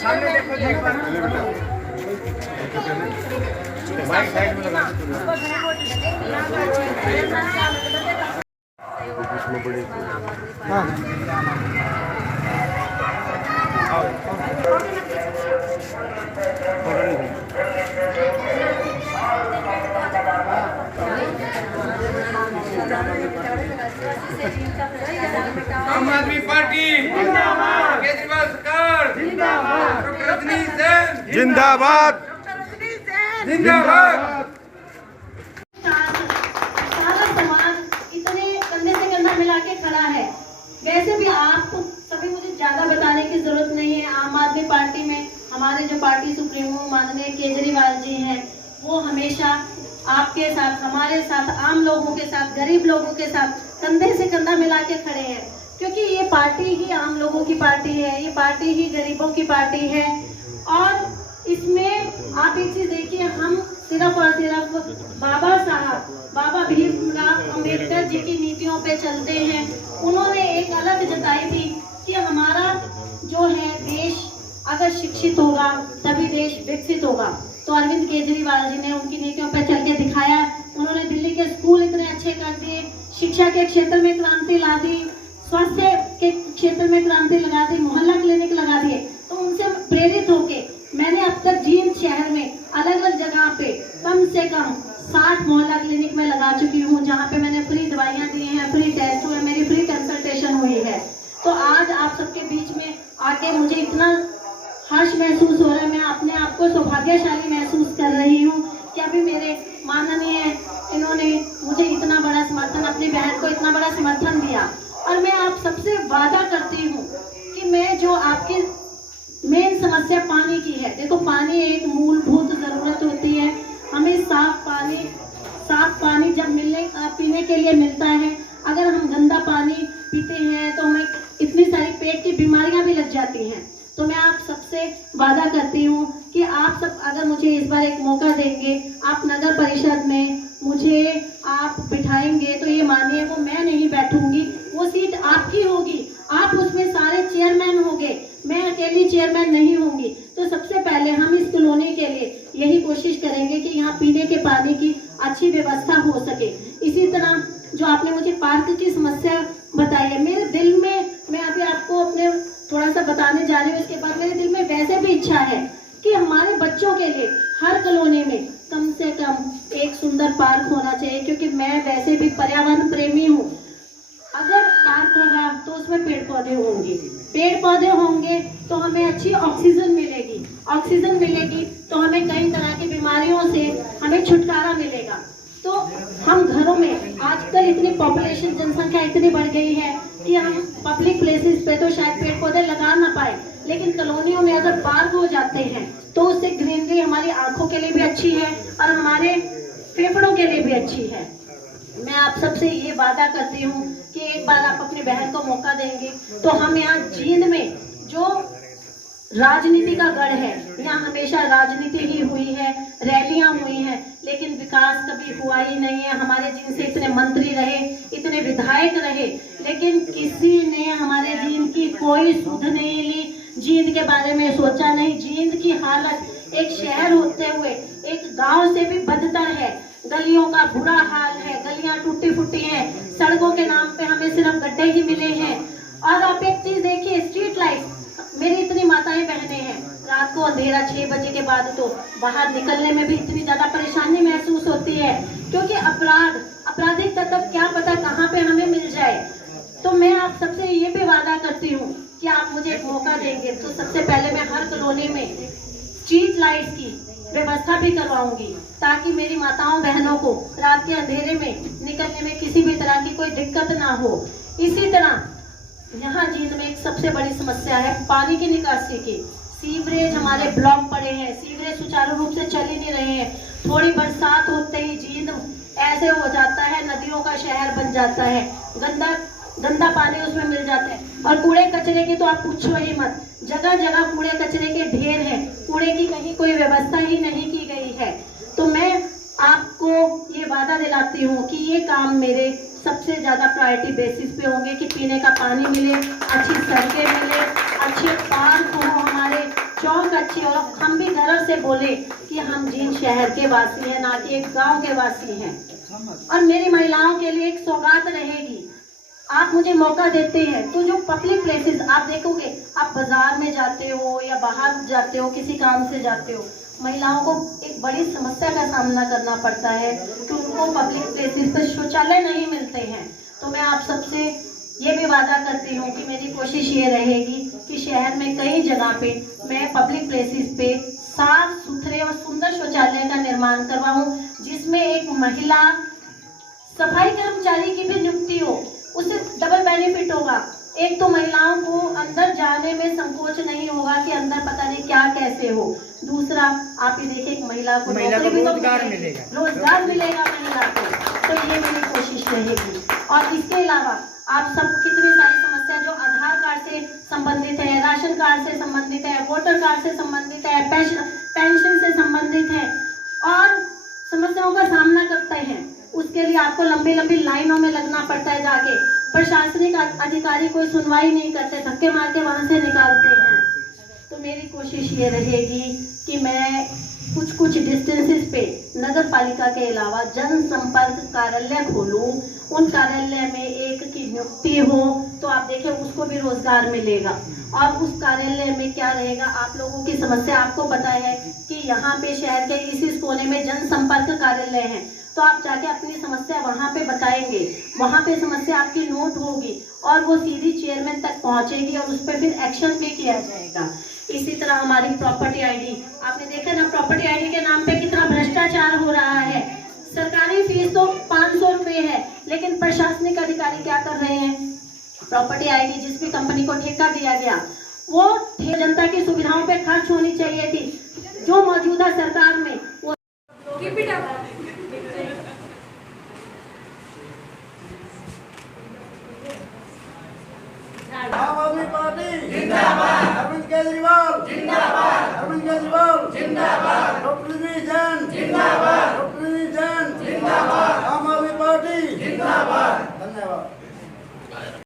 सामने देखो जी एक बार। बाइक साइड में लगा दो। हाँ आम आदमी पार्टी जिंदाबाद, केजरीवाल सरकार जिंदाबाद, डॉक्टर रजनी सेन जिंदाबाद जिंदाबाद। सारा समाज इतने कंधे से कंधा मिला के खड़ा है। वैसे भी आपको सभी मुझे ज्यादा बताने की जरूरत नहीं है। आम आदमी पार्टी में हमारे जो पार्टी सुप्रीमो माननीय केजरीवाल जी हैं, वो हमेशा आपके साथ, हमारे साथ, आम लोगों के साथ, गरीब लोगों के साथ कंधे से कंधा मिला के खड़े हैं। क्योंकि ये पार्टी ही आम लोगों की पार्टी है, ये पार्टी ही गरीबों की पार्टी है। और इसमें आप एक चीज देखिए, हम सिर्फ और सिर्फ बाबा भीमराव अंबेडकर जी की नीतियों पे चलते हैं। उन्होंने एक अलग जताई थी कि हमारा जो है देश अगर शिक्षित होगा तभी देश विकसित होगा। तो अरविंद केजरीवाल जी ने उनकी नीतियों पर चल के दिखाया। उन्होंने दिल्ली के स्कूल इतने अच्छे कर दिए, शिक्षा के क्षेत्र में क्रांति ला दी, स्वास्थ्य के क्षेत्र में क्रांति लगा दी, मोहल्ला क्लिनिक लगा दिए। तो उनसे प्रेरित होके मैंने अब तक जींद शहर में अलग अलग जगह पे कम से कम 60 मोहल्ला क्लिनिक में लगा चुकी हूँ, जहाँ पे मैंने फ्री दवाइयाँ दी हैं, फ्री टेस्ट हुए, मेरी फ्री कंसल्टेशन हुई है। तो आज आप सबके बीच में आके मुझे इतना हर्ष महसूस हो रहा है। मैं अपने आप को सौभाग्यशाली महसूस कर रही हूँ कि अभी मेरे माननीय इन्होंने मुझे इतना बड़ा समर्थन, अपनी बहन को इतना बड़ा समर्थन दिया। और मैं आप सबसे वादा करती हूँ कि मैं जो आपकी मेन समस्या पानी की है, देखो पानी एक मूलभूत जरूरत होती है। हमें साफ पानी जब पीने के लिए मिलता है, अगर हम गंदा पानी पीते हैं तो हमें इतनी सारी पेट की बीमारियां भी लग जाती हैं। तो मैं आप सबसे वादा करती हूँ कि आप सब अगर मुझे इस बार एक मौका देंगे, आप नगर परिषद में मुझे आप बिठाएंगे, तो ये मानिए वो मैं नहीं बैठूंगी, वो सीट आपकी होगी। आप उसमें सारे चेयरमैन होंगे, मैं अकेली चेयरमैन नहीं होंगी। तो सबसे पहले हम इस कॉलोनी के लिए यही कोशिश करेंगे कि यहाँ पीने के पानी की अच्छी व्यवस्था हो सके। इसी तरह जो आपने मुझे पार्क की समस्या बताई है, मेरे दिल में, मैं अभी आपको अपने थोड़ा सा बताने जा रही हूँ, इसके बाद मेरे दिल में वैसे भी इच्छा है कि हमारे बच्चों के लिए हर कॉलोनी में कम से कम एक सुंदर पार्क होना चाहिए। क्योंकि मैं वैसे भी पर्यावरण प्रेमी हूँ। अगर पार्क होगा तो उसमें पेड़ पौधे होंगे, पेड़ पौधे होंगे तो हमें अच्छी ऑक्सीजन मिलेगी, ऑक्सीजन मिलेगी तो हमें कई तरह की बीमारियों से हमें छुटकारा मिलेगा। तो हम घरों में, आजकल इतनी पॉपुलेशन, जनसंख्या इतनी बढ़ गई है कि हम पब्लिक प्लेसेस पे तो शायद पेड़ पौधे लगा ना पाए, लेकिन कॉलोनियों में अगर पार्क हो जाते हैं तो उससे ग्रीनरी हमारी आंखों के लिए भी अच्छी है और हमारे फेफड़ों के लिए भी अच्छी है। मैं आप सबसे ये वादा करती हूँ कि एक बार आप अपनी बहन को मौका देंगे तो हम यहाँ जींद में जो राजनीति का गढ़ है, यहाँ हमेशा राजनीति ही हुई है, रैलियां हुई हैं, लेकिन विकास कभी हुआ ही नहीं है। हमारे जींद से इतने मंत्री रहे, इतने विधायक रहे, लेकिन किसी ने हमारे जींद की कोई सुध नहीं ली, जींद के बारे में सोचा नहीं। जींद की हालत एक शहर होते हुए एक गांव से भी बदतर है। गलियों का बुरा हाल है, गलियां टूटी फूटी हैं, सड़कों के नाम पे हमें सिर्फ गड्ढे ही मिले हैं। और आप एक चीज देखिए, स्ट्रीट लाइट, मेरी इतनी माताएं बहनें हैं, रात को अंधेरा 6 बजे के बाद तो बाहर निकलने में भी इतनी ज्यादा परेशानी महसूस होती है, क्योंकि आपराधिक तत्व क्या पता कहाँ पे हमें मिल जाए। तो मैं आप सबसे ये भी वादा करती हूँ कि आप मुझे एक मौका देंगे तो सबसे पहले मैं हर कॉलोनी में स्ट्रीट लाइट की व्यवस्था भी करवाऊंगी, ताकि मेरी माताओं बहनों को रात के अंधेरे में निकलने में किसी भी तरह की कोई दिक्कत ना हो। इसी तरह यहाँ जींद में एक सबसे बड़ी समस्या है पानी की निकासी की। सीवरेज हमारे ब्लॉक पड़े हैं, सीवरेज सुचारू रूप से चल ही नहीं रहे हैं। थोड़ी बरसात होते ही जींद ऐसे हो जाता है, नदियों का शहर बन जाता है, गंदा पानी उसमें मिल जाता है। और कूड़े कचरे की तो आप पूछो ही मत, जगह जगह कूड़े कचरे के ढेर हैं, कूड़े की कहीं कोई व्यवस्था ही नहीं की गई है। तो मैं आपको ये वादा दिलाती हूँ कि ये काम मेरे सबसे ज्यादा प्रायोरिटी बेसिस पे होंगे कि पीने का पानी मिले, अच्छी सड़कें मिले, अच्छे अच्छी और हम भी गर्व से बोले कि हम जींद शहर के वासी हैं, ना कि एक गांव के वासी हैं। और मेरी महिलाओं के लिए एक सौगात रहेगी, आप मुझे मौका देते हैं तो जो पब्लिक प्लेसेस आप देखोगे, आप बाजार में जाते हो या बाहर जाते हो, किसी काम से जाते हो, महिलाओं को एक बड़ी समस्या का सामना करना पड़ता है कि उनको पब्लिक प्लेसेस पर शौचालय नहीं मिलते हैं। तो मैं आप सबसे ये भी वादा करती हूँ कि मेरी कोशिश ये रहेगी कि शहर में कई जगह पे मैं पब्लिक प्लेसेस पे साफ सुथरे और सुंदर शौचालय का निर्माण करवाऊं, जिसमें एक महिला सफाई कर्मचारी की भी नियुक्ति हो। उससे डबल बेनिफिट होगा। एक तो महिलाओं को अंदर जाने में संकोच नहीं होगा कि अंदर पता नहीं क्या कैसे हो। दूसरा, आप ये देखिए, एक महिला को रोजगार मिलेगा महिला को। तो ये मेरी कोशिश रहेगी। और इसके अलावा आप सब कितनी सारी समस्या जो आधार कार्ड से संबंधित है, राशन कार्ड से संबंधित है, वोटर कार्ड से संबंधित है, पेंशन से संबंधित है और समस्याओं का सामना करते हैं, उसके लिए आपको लंबी लंबी लाइनों में लगना पड़ता है। जाके प्रशासनिक अधिकारी कोई सुनवाई नहीं करते, धक्के मार के वहां से निकालते हैं। तो मेरी कोशिश ये रहेगी कि मैं कुछ कुछ डिस्टेंसेस पे नगर पालिका के अलावा जनसंपर्क कार्यालय खोलूं। उन कार्यालय में एक की नियुक्ति हो तो आप देखिए उसको भी रोजगार मिलेगा। और उस कार्यालय में क्या रहेगा, आप लोगों की समस्या आपको पता है कि यहाँ पे शहर के इस कोने में जनसंपर्क कार्यालय है, तो आप जाके अपनी समस्या वहाँ पे बताएंगे, वहाँ पे समस्या आपकी नोट होगी और वो सीधी चेयरमैन तक पहुँचेगी और उस पर फिर एक्शन भी किया जाएगा। इसी तरह हमारी प्रॉपर्टी आईडी, आपने देखा ना प्रॉपर्टी आईडी के नाम पे कितना भ्रष्टाचार हो रहा है। सरकारी फीस तो 500 रुपए है, लेकिन प्रशासनिक अधिकारी क्या कर रहे हैं, प्रॉपर्टी आईडी जिस भी कंपनी को ठेका दिया गया वो जनता की सुविधाओं पे खर्च होनी चाहिए थी, जो मौजूदा सरकार में वो आम आदमी पार्टी जिंदाबाद, अरविंद केजरीवाल जिंदाबाद, अरविंद केजरीवाल जिंदाबाद, डॉक्टर